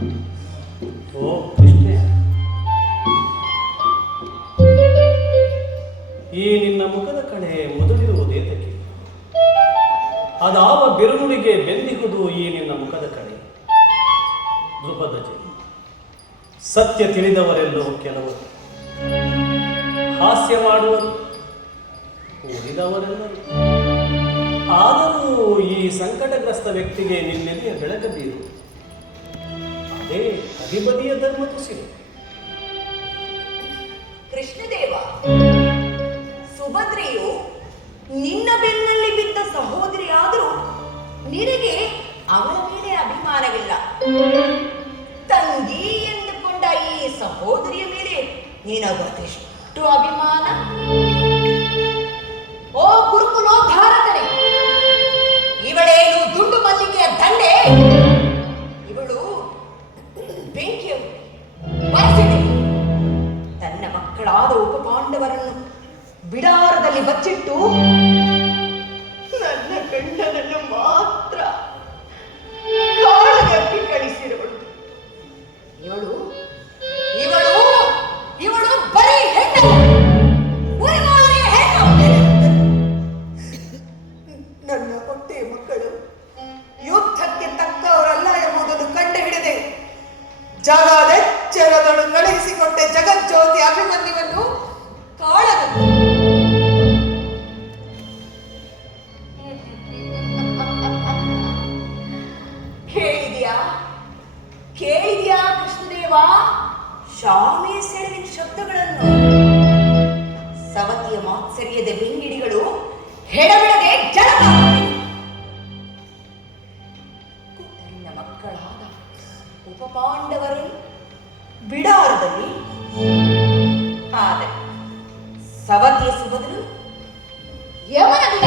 ಓ ಈ ನಿನ್ನ ಮುಖದ ಕಡೆ ಮೊದಲಿರುವುದೇತಕ್ಕೆ ಅದಾವ ಬಿರುನುಡಿಗೆ ಬೆಂದಿಗುದು ಈ ನಿನ್ನ ಮುಖದ ಕಡೆ ದೃಪದಜೆ ಸತ್ಯ ತಿಳಿದವರೆಲ್ಲೋ ಕೆಲವರು. ಹಾಸ್ಯ ಮಾಡುವರು ಉಳಿದವರೆಲ್ಲರೂ ಆದರೂ ಈ ಸಂಕಟಗ್ರಸ್ತ ವ್ಯಕ್ತಿಗೆ ನಿನ್ನೆದೆಯ ಬೆಳಕ ಬೀರು. ಅಧಿಪತಿಯ ಧರ್ಮ ತುಸಿರು ಕೃಷ್ಣದೇವ, ಸುಭದ್ರೆಯು ನಿನ್ನ ಬೆನ್ನಲ್ಲಿ ಬಿದ್ದ ಸಹೋದರಿಯಾದರೂ ನಿನಗೆ ಅವಳ ಮೇಲೆ ಅಭಿಮಾನವಿಲ್ಲ. ತಂಗಿ ಎಂದುಕೊಂಡ ಈ ಸಹೋದರಿಯ ಮೇಲೆ ನಿನಗದೆಷ್ಟು ಅಭಿಮಾನ? ಮಕ್ಕಳಾದ ಉಪಪಾಂಡವರನ್ನು ಬಿಡಾರದಲ್ಲಿ ಬಚ್ಚಿಟ್ಟು ನನ್ನ ಗಂಡನನ್ನು ಮಾತ್ರ ಶಬ್ದಗಳನ್ನು ಸವತಿಯ ಮಾತ್ಸರ್ಯದ ಬೆಂಗಿಡಿಗಳು ಹೆಡಬಿಡದೆ ಜಲಪಾತ ಮಕ್ಕಳಾದ ಉಪಪಾಂಡವರು ಬಿಡಾರದಲ್ಲಿ. ಆದರೆ ಸವತಿಯ ಸುಭದ್ರು ಯಮನ ಬಿಡ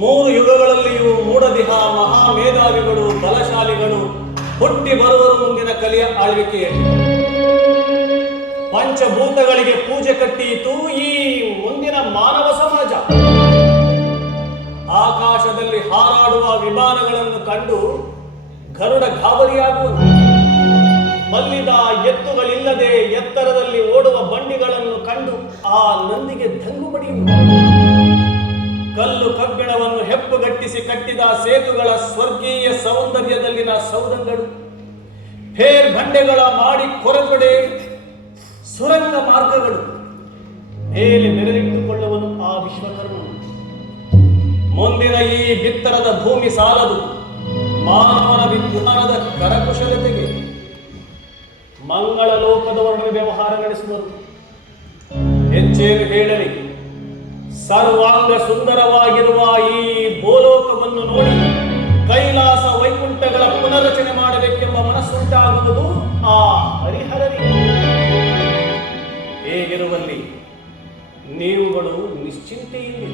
ಮೂರು ಯುಗಗಳಲ್ಲಿಯೂ ಮೂಡದಿಹ ಮಹಾಮೇಧಾವಿಗಳು, ಬಲಶಾಲಿಗಳು ಹುಟ್ಟಿ ಬರುವರು ಮುಂದಿನ ಕಲಿಯ ಆಳ್ವಿಕೆಯಲ್ಲಿ. ಪಂಚಭೂತಗಳಿಗೆ ಪೂಜೆ ಕಟ್ಟಿಯಿತು ಈ ಮುಂದಿನ ಮಾನವ ಸಮಾಜ. ಆಕಾಶದಲ್ಲಿ ಹಾರಾಡುವ ವಿಮಾನಗಳನ್ನು ಕಂಡು ಗರುಡ ಗಾಬರಿಯಾಗುವುದು ಮಲ್ಲಿದ ಎತ್ತುಗಳಿಲ್ಲದೆ ಎತ್ತರದಲ್ಲಿ ಓಡುವ ಬಂಡಿಗಳನ್ನು ಕಂಡು ಆ ನಂದಿಗೆ ದಂಗು ಬಡಿಯುವುದು ಕಟ್ಟಿದ ಸೇತುಗಳ ಸ್ವರ್ಗೀಯ ಸೌಂದರ್ಯದಲ್ಲಿನ ಸೌಧಗಳು ಹೇರ್ ಬಂಡೆಗಳ ಮಾಡಿ ಕೊರಗಡೆ ಸುರಂಗ ಮಾರ್ಗಗಳು, ಮೇಲೆ ಮೆರೆದಿಟ್ಟುಕೊಳ್ಳುವನು ಆ ವಿಶ್ವಕರ್ಮನು. ಮುಂದಿನ ಈ ಬಿತ್ತರದ ಭೂಮಿ ಸಾಲದು ಮಾನವನ ವಿಜ್ಞಾನದ ಕರಕುಶಲತೆಗೆ. ಮಂಗಳ ಲೋಕದವರೊಡನೆ ವ್ಯವಹಾರ ನಡೆಸುವರು. ಹೆಚ್ಚೇನು ಹೇಳಲಿ ಸರ್ವಾಂಗ ಸುಂದರವಾಗಿರುವ ಈ ಭೂಲೋಕವನ್ನು ನೋಡಿ ಕೈಲಾಸ ವೈಕುಂಠಗಳ ಪುನರಚನೆ ಮಾಡಬೇಕೆಂಬ ಮನಸ್ಸುಂಟಾಗುವುದು ಆ ಹರಿಹರರಿಗೆ ಹೇಗಿರುವಲ್ಲಿ? ನೀವುಗಳು ನಿಶ್ಚಿಂತೆಯಿಂದ